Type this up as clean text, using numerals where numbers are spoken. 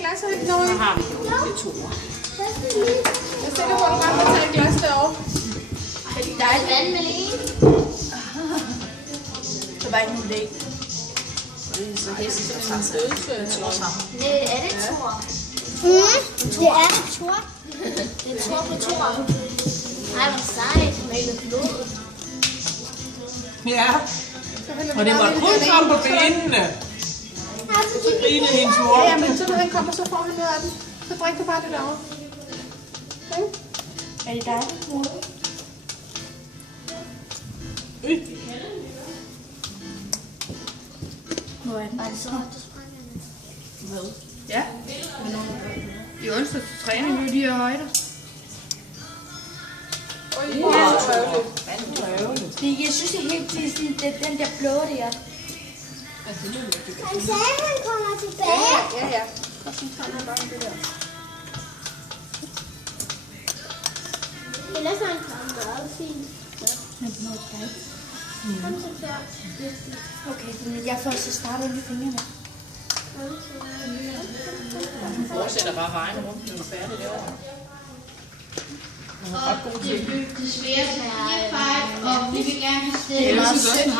glas her? Nå, Så har vi jo det to. Jeg er sikker på, at du bare må tage et glas derovre. Der er et vand med en. Så var ikke nogen idé. Så hesten sådan en dødstur. Nej, er det Thor? Det er et tur. Det er Thor på Thor. Ej, hvor sejt. Med blod. Ja, og det må kun komme på benene. Så griner hendes mor. Ja, men så når han kommer, så får han noget af den. Så drik du bare det derovre. Okay? Er det dig, mor? Hvor er den? Var det så højt, der sprang han? Hvad? Ja. I onsdag til træning nu de her højder. Jeg synes, det er helt sådan, det er den der blå der. Han sagde, at han kommer tilbage. Ja. Og så tager han bare det der. Ellers er han kommet meget fint. Men den er dig. Kom så før. Okay, men jeg får så startet med fingrene. Hun fortsætter bare vejen rundt, når du er færdig derovre. Og det er desværre til 4 fejl, og vi vil gerne have stedet. Det er meget sødt.